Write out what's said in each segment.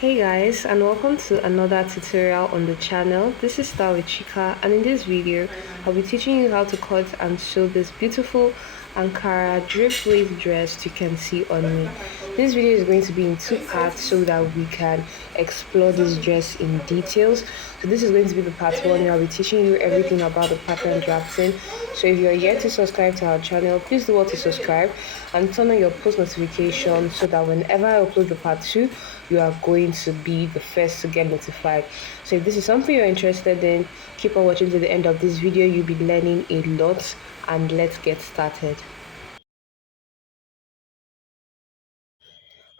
Hey guys, and welcome to another tutorial on the channel. This is Style with Chika, and in this video I'll be teaching you how to cut and sew this beautiful Ankara draped waist dress you can see on me. This video is going to be in two parts so that we can explore this dress in details. So this is going to be the part one where I'll be teaching you everything about the pattern drafting. So if you're yet to subscribe to our channel, please do want to subscribe and turn on your post notifications so that whenever I upload the part two, you are going to be the first to get notified. So if this is something you're interested in, keep on watching to the end of this video. You'll be learning a lot, and let's get started.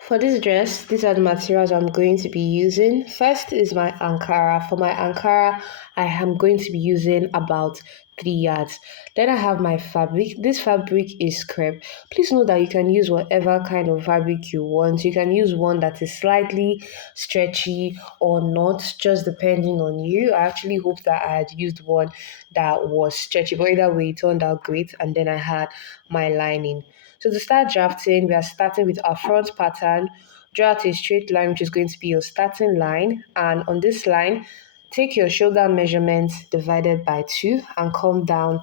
For this dress, these are the materials I'm going to be using. First is my Ankara. For my Ankara, I am going to be using about 3 yards. Then I have my fabric. This fabric is crepe. Please note that you can use whatever kind of fabric you want. You can use one that is slightly stretchy or not, just depending on you. I actually hope that I had used one that was stretchy, but either way, it turned out great. And then I had my lining. So to start drafting, we are starting with our front pattern. Draw out a straight line, which is going to be your starting line. And on this line, take your shoulder measurement divided by 2 and come down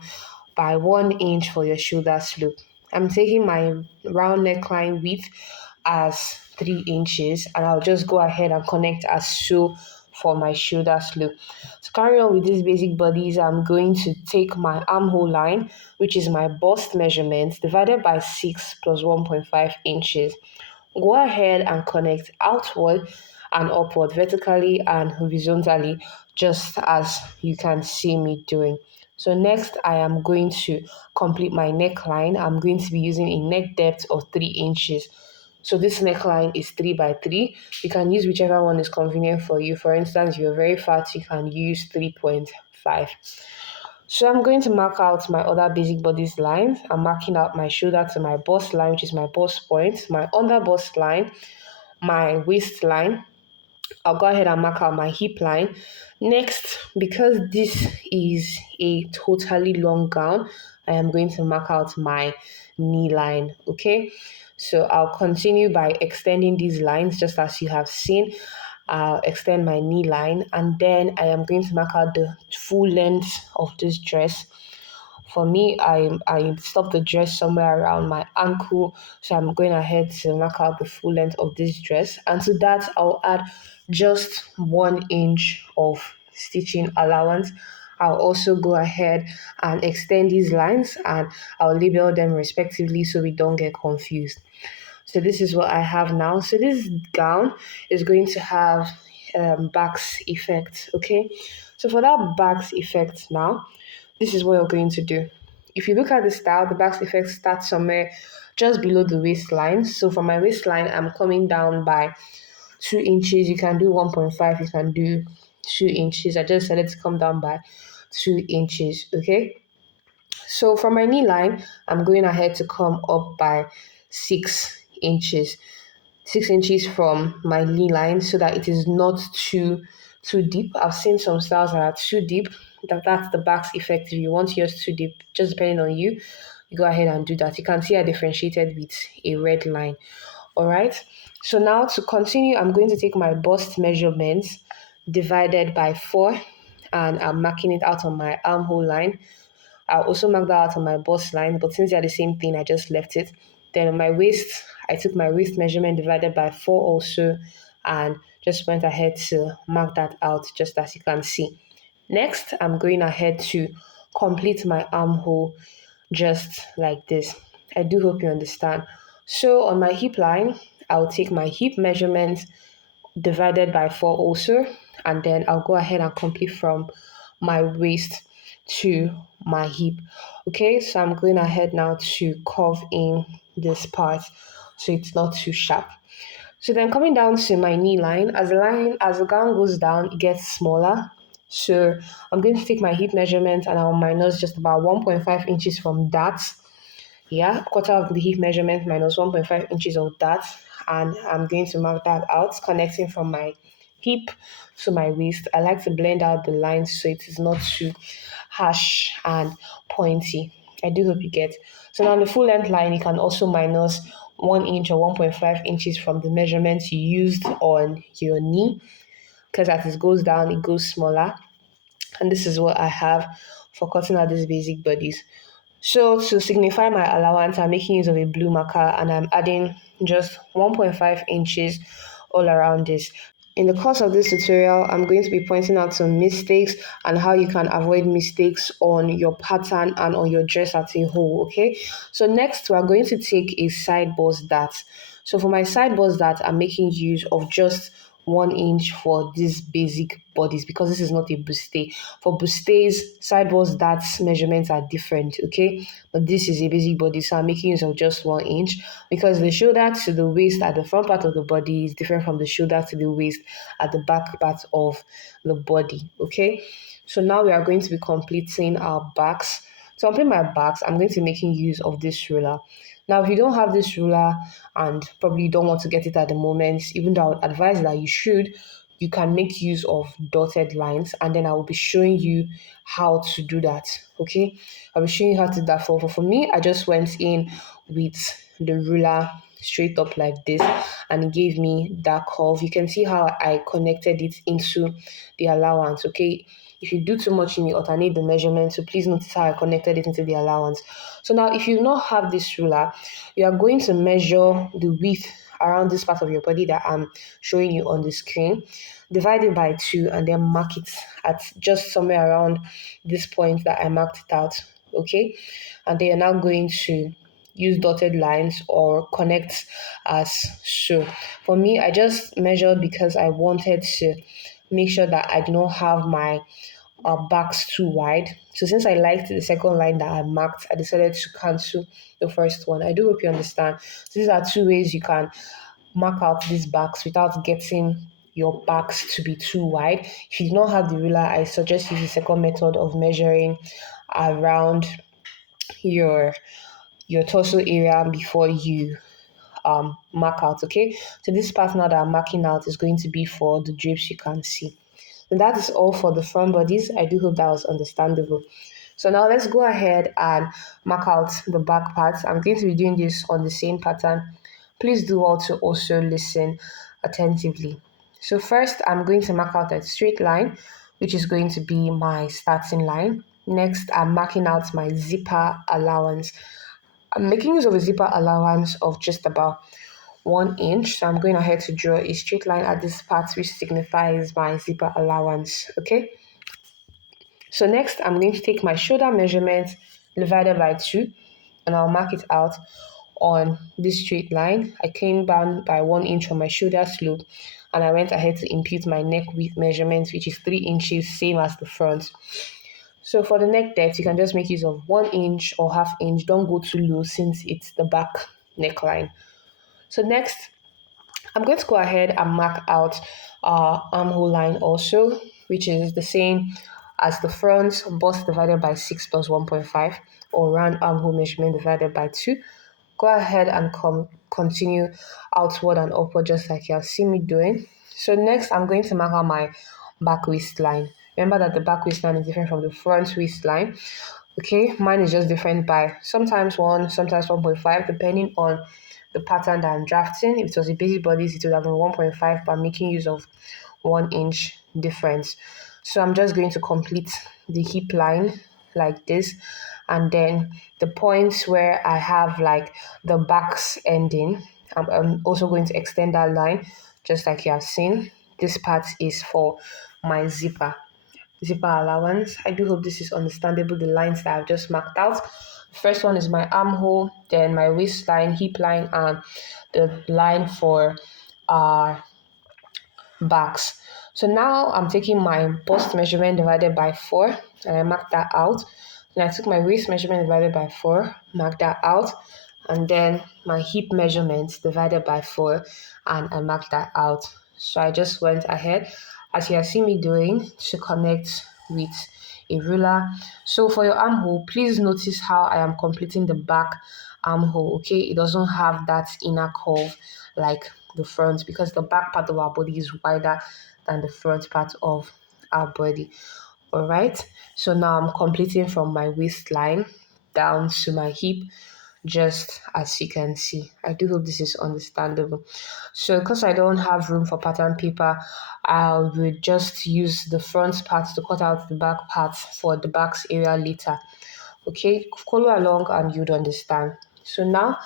by 1 inch for your shoulder slope. I'm taking my round neckline width as 3 inches, and I'll just go ahead and connect as so for my shoulder slope. To carry on with these basic bodies, I'm going to take my armhole line, which is my bust measurement, divided by 6 plus 1.5 inches. Go ahead and connect outward and upward, vertically and horizontally, just as you can see me doing. So next, I am going to complete my neckline. I'm going to be using a neck depth of 3 inches. So this neckline is 3 by 3. You can use whichever one is convenient for you. For instance, if you're very fat, you can use 3.5. So I'm going to mark out my other basic bodice lines. I'm marking out my shoulder to my bust line, which is my bust point, my under bust line, my waistline. I'll go ahead and mark out my hip line. Next, because this is a totally long gown, I am going to mark out my knee line, okay? So I'll continue by extending these lines just as you have seen. I'll extend my knee line, and then I am going to mark out the full length of this dress. For me, I stopped the dress somewhere around my ankle, so I'm going ahead to mark out the full length of this dress. And to that, I'll add just 1 inch of stitching allowance. I'll also go ahead and extend these lines, and I'll label them respectively so we don't get confused. So this is what I have now. So this gown is going to have backs effect, okay? So for that backs effect now, this is what you're going to do. If you look at the style, the backs effect starts somewhere just below the waistline. So for my waistline, I'm coming down by 2 inches. You can do 1.5, you can do 2 inches. I just decided to come down by 2 inches, okay? So for my knee line, I'm going ahead to come up by 6 inches. 6 inches from my knee line so that it is not too deep. I've seen some styles that are too deep. That's the backs effect. If you want yours too deep, just depending on you, you go ahead and do that. You can see I differentiated with a red line. All right. So now to continue, I'm going to take my bust measurements divided by 4, and I'm marking it out on my armhole line. I'll also mark that out on my bust line, but since they're the same thing, I just left it. Then on my waist, I took my waist measurement divided by 4 also, and just went ahead to mark that out just as you can see. Next, I'm going ahead to complete my armhole just like this. I do hope you understand. So on my hip line, I'll take my hip measurement divided by 4 also, and then I'll go ahead and complete from my waist to my hip. Okay, so I'm going ahead now to curve in this part so it's not too sharp. So then coming down to my knee line, as the gown goes down, it gets smaller. So I'm going to take my hip measurement and I'll minus just about 1.5 inches from that. Yeah, quarter of the hip measurement minus 1.5 inches of that. And I'm going to mark that out, connecting from my hip to my waist. I like to blend out the lines so it is not too harsh and pointy. I do hope you get. So now the full length line, you can also minus 1 inch or 1.5 inches from the measurements you used on your knee, because as it goes down, it goes smaller. And this is what I have for cutting out these basic bodies. So to signify my allowance, I'm making use of a blue marker and I'm adding just 1.5 inches all around this. In the course of this tutorial, I'm going to be pointing out some mistakes and how you can avoid mistakes on your pattern and on your dress as a whole, okay? So next, we're going to take a side bust dart. So for my side bust dart, I'm making use of just 1 inch for these basic bodies because this is not a buste. For bustes, side bust darts measurements are different, okay? But this is a basic body, so I'm making use of just 1 inch because the shoulder to the waist at the front part of the body is different from the shoulder to the waist at the back part of the body, okay? So now we are going to be completing our backs. To complete my backs, I'm going to be making use of this ruler. Now, if you don't have this ruler and probably don't want to get it at the moment, even though I would advise that you should, you can make use of dotted lines, and then I will be showing you how to do that, okay? I'll be showing you how to do that. For me, I just went in with the ruler straight up like this, and it gave me that curve. You can see how I connected it into the allowance, okay? If you do too much, you may alternate the measurement, so please notice how I connected it into the allowance. So now, if you do not have this ruler, you are going to measure the width around this part of your body that I'm showing you on the screen, divide it by 2, and then mark it at just somewhere around this point that I marked it out, okay? And then you're now going to use dotted lines or connect as so. For me, I just measured because I wanted to make sure that I do not have my backs too wide. So since I liked the second line that I marked, I decided to cancel the first one. I do hope you understand. So these are two ways you can mark out these backs without getting your backs to be too wide. If you do not have the ruler, I suggest use the second method of measuring around your torso area before you mark out, okay? So this part now that I'm marking out is going to be for the drapes you can see. And that is all for the front bodies. I do hope that was understandable. So now let's go ahead and mark out the back parts. I'm going to be doing this on the same pattern. Please do also listen attentively. So first, I'm going to mark out a straight line, which is going to be my starting line. Next, I'm marking out my zipper allowance. I'm making use of a zipper allowance of just about 1 inch. So I'm going ahead to draw a straight line at this part, which signifies my zipper allowance, okay? So next, I'm going to take my shoulder measurement divided by 2, and I'll mark it out on this straight line. I came down by 1 inch on my shoulder slope, and I went ahead to impute my neck width measurement, which is 3 inches, same as the front. So for the neck depth, you can just make use of 1 inch or ½ inch. Don't go too low since it's the back neckline. So next, I'm going to go ahead and mark out our armhole line also, which is the same as the front, bust divided by 6 plus 1.5, or round armhole measurement divided by 2. Go ahead and continue outward and upward just like you have seen me doing. So next, I'm going to mark out my back waistline. Remember that the back waistline is different from the front waistline. Okay, mine is just different by sometimes 1, sometimes 1.5, depending on the pattern that I'm drafting. If it was a basic bodies, it would have been 1.5, but I'm making use of 1 inch difference. So I'm just going to complete the hip line like this, and then the points where I have like the backs ending, I'm also going to extend that line just like you have seen. This part is for my zipper allowance. I do hope this is understandable, the lines that I've just marked out. The first one is my armhole, then my waistline, hip line, and the line for our backs. So now I'm taking my bust measurement divided by 4, and I marked that out. Then I took my waist measurement divided by 4, marked that out, and then my hip measurement divided by 4, and I marked that out. So I just went ahead, as you have seen me doing, to connect with a ruler. So for your armhole, please notice how I am completing the back armhole, okay? It doesn't have that inner curve like the front because the back part of our body is wider than the front part of our body. All right, so now I'm completing from my waistline down to my hip just as you can see. I do hope this is understandable. So because I don't have room for pattern paper, I would just use the front part to cut out the back part for the back's area later. Okay, follow along and you'd understand. So now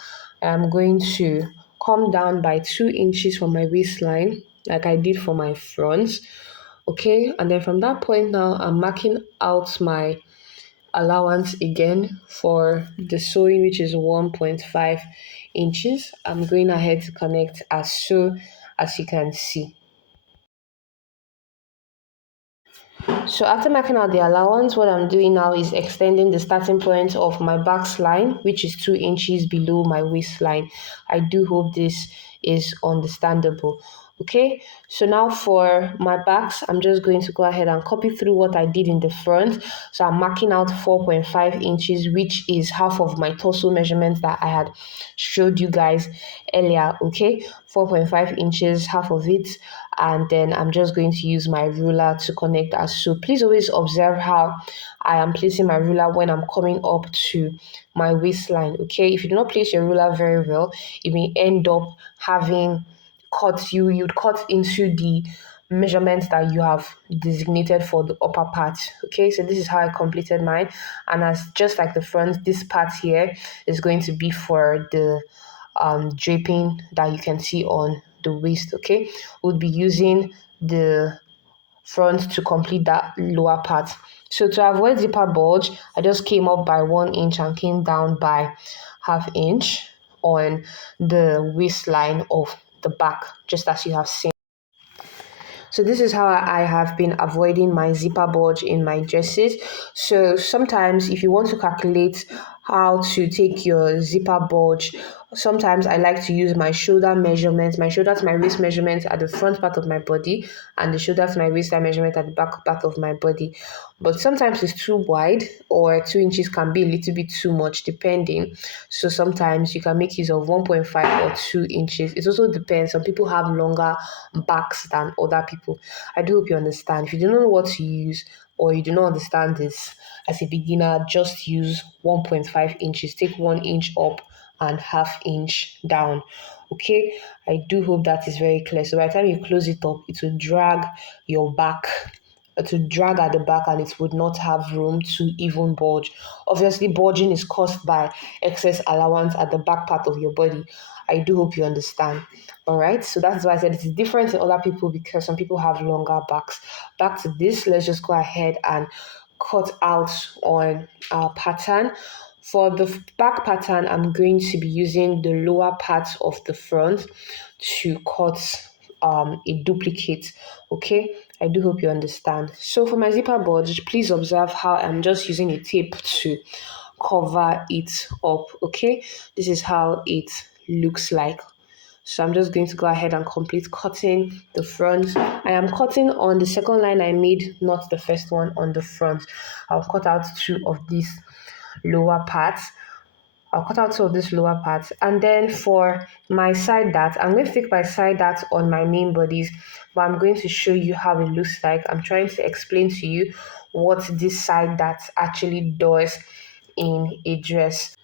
I'm going to come down by 2 inches from my waistline like I did for my front. Okay, and then from that point now I'm marking out my allowance again for the sewing, which is 1.5 inches. I'm going ahead to connect as so as you can see. So after marking out the allowance, what I'm doing now is extending the starting point of my back's line, which is 2 inches below my waistline. I do hope this is understandable. Okay, so now for my backs, I'm just going to go ahead and copy through what I did in the front. So I'm marking out 4.5 inches, which is half of my torso measurement that I had showed you guys earlier. Okay, 4.5 inches, half of it, and then I'm just going to use my ruler to connect as so. Please always observe how I am placing my ruler when I'm coming up to my waistline. Okay, if you do not place your ruler very well, you may end up having you'd cut into the measurements that you have designated for the upper part. Okay, so this is how I completed mine, and as just like the front, this part here is going to be for the draping that you can see on the waist. Okay, we'll be using the front to complete that lower part. So to avoid zipper bulge, I just came up by 1 inch and came down by half inch on the waistline of the back, just as you have seen. So this is how I have been avoiding my zipper bulge in my dresses. So sometimes if you want to calculate how to take your zipper bulge, sometimes I like to use my shoulder measurement, my shoulder to my waist measurement at the front part of my body, and the shoulder to my waistline measurement at the back part of my body. But sometimes it's too wide, or 2 inches can be a little bit too much depending. So sometimes you can make use of 1.5 or 2 inches. It also depends. Some people have longer backs than other people. I do hope you understand. If you don't know what to use, or you do not understand this as a beginner, just use 1.5 inches. Take 1 inch up and half inch down. Okay, I do hope that is very clear. So by the time you close it up, it will drag your back to drag at the back, and it would not have room to even bulge. Obviously, bulging is caused by excess allowance at the back part of your body. I do hope you understand. All right, so that's why I said it's different in other people because some people have longer backs. Back to this, let's just go ahead and cut out on our pattern. For the back pattern, I'm going to be using the lower part of the front to cut a duplicate. Okay, I do hope you understand. So for my zipper bulge, please observe how I'm just using a tape to cover it up. Okay, this is how it looks like. So I'm just going to go ahead and complete cutting the front. I am cutting on the second line I made, not the first one on the front. I'll cut out two of these lower parts. And then for my side dart, I'm going to take my side dart on my main bodies, but I'm going to show you how it looks like. I'm trying to explain to you what this side dart actually does in a dress.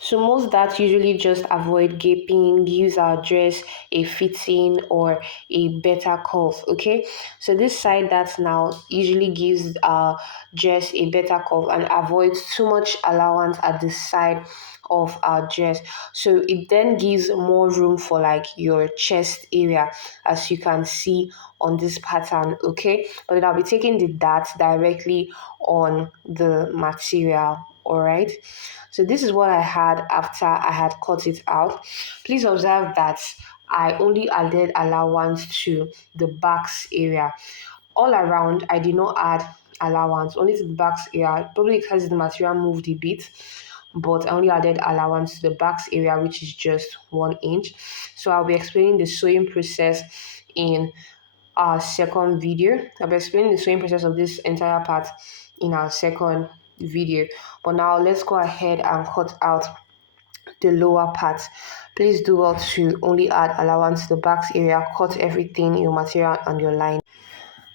So most that usually just avoid gaping, gives our dress a fitting or a better curve. Okay, so this side that now usually gives our dress a better curve and avoids too much allowance at the side of our dress. So it then gives more room for like your chest area, as you can see on this pattern. Okay, but then I'll be taking the dart directly on the material. All right, so this is what I had after I had cut it out. Please observe that I only added allowance to the backs area. All around, I did not add allowance, only to the backs area, probably because the material moved a bit, but I only added allowance to the backs area, which is just 1 inch. So I'll be explaining the sewing process in our second video. I'll be explaining the sewing process of this entire part in our second video. But now let's go ahead and cut out the lower part. Please do well to only add allowance to the backs area. Cut everything, your material and your line.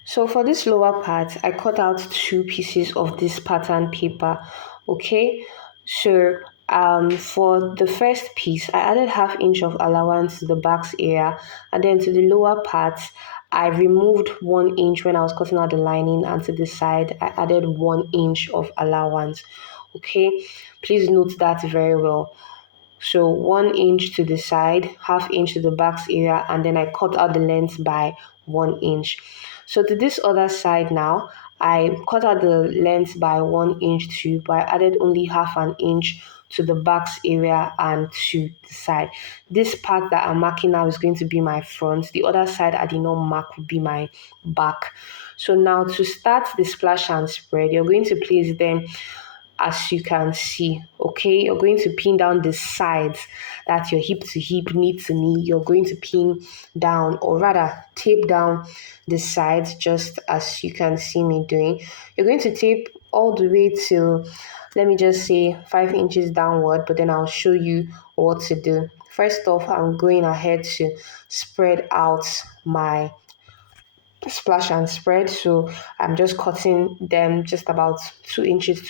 So for this lower part, I cut out 2 pieces of this pattern paper. Okay, so For the first piece, I added half inch of allowance to the back's area, and then to the lower part, I removed 1 inch when I was cutting out the lining, and to the side, I added 1 inch of allowance. Okay, please note that very well. So 1 inch to the side, half inch to the back's area, and then I cut out the length by 1 inch. So to this other side now, I cut out the length by 1 inch too, but I added only half an inch to the back's area and to the side. This part that I'm marking now is going to be my front. The other side I did not mark would be my back. So now to start the splash and spread, you're going to place them as you can see. Okay, you're going to pin down the sides, that's your hip to hip, knee to knee. You're going to pin down, or rather tape down the sides, just as you can see me doing. You're going to tape all the way till, let me just say, 5 inches downward, but then I'll show you what to do. First off, I'm going ahead to spread out my splash and spread. So I'm just cutting them just about 2 inches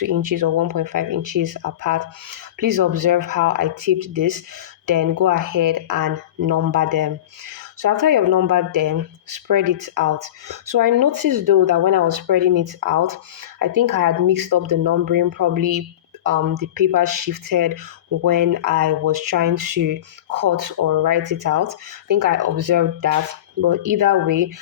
or 1.5 inches apart. Please observe how I taped this, then go ahead and number them. So after you've numbered them, spread it out. So I noticed though that when I was spreading it out, I think I had mixed up the numbering. Probably the paper shifted when I was trying to cut or write it out. I think I observed that, but either way,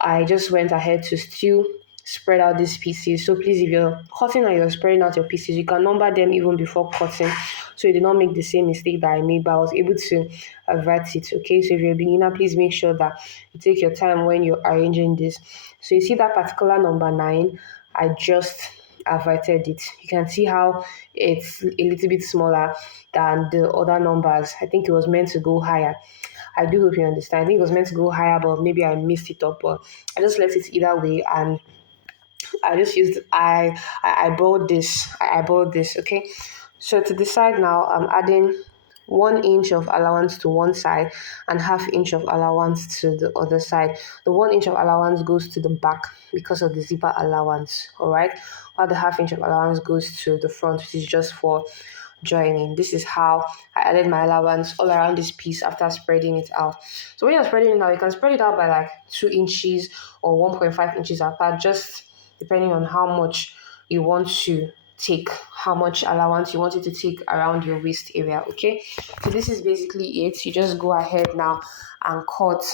I just went ahead to still spread out these pieces. So please, if you're cutting and you're spreading out your pieces, you can number them even before cutting, so you did not make the same mistake that I made, but I was able to avert it. Okay, so if you're a beginner, please make sure that you take your time when you're arranging this. So you see that particular number 9, I just averted it. You can see how it's a little bit smaller than the other numbers. I think it was meant to go higher. I do hope you understand. I think it was meant to go higher, but maybe I missed it up. But I just left it either way, and I just used I bought this. I bought this. Okay. So to the side now, I'm adding 1 inch of allowance to one side and half inch of allowance to the other side. The 1 inch of allowance goes to the back because of the zipper allowance, all right, while the half inch of allowance goes to the front, which is just for joining. This is how I added my allowance all around this piece after spreading it out. So when you're spreading it out, you can spread it out by like 2 inches or 1.5 inches apart, just depending on how much you want to take, how much allowance you want it to take around your waist area. Okay, so this is basically it. You just go ahead now and cut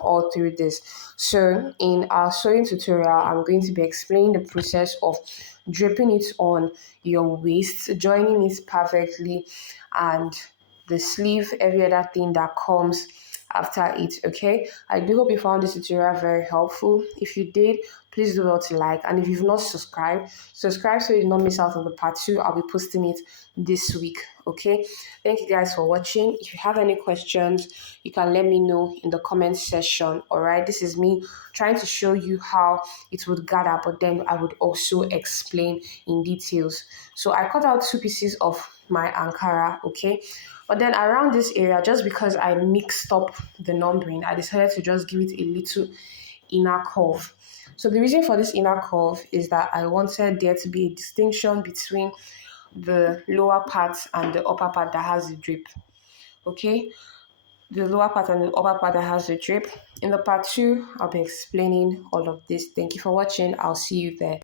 all through this. So in our sewing tutorial, I'm going to be explaining the process of draping it on your waist, joining it perfectly, and the sleeve, every other thing that comes after it. Okay, I do hope you found this tutorial very helpful. If you did, please do well to like, and if you've not subscribed, subscribe so you do not miss out on the part 2. I'll be posting it this week. Okay, thank you guys for watching. If you have any questions, you can let me know in the comment section. All right, this is me trying to show you how it would gather, but then I would also explain in details. So I cut out 2 pieces of my Ankara. Okay, but then around this area, just because I mixed up the numbering, I decided to just give it a little inner curve. So the reason for this inner curve is that I wanted there to be a distinction between the lower part and the upper part that has the drape. Okay, the lower part and the upper part that has the drape. In the part 2, I'll be explaining all of this. Thank you for watching. I'll see you there.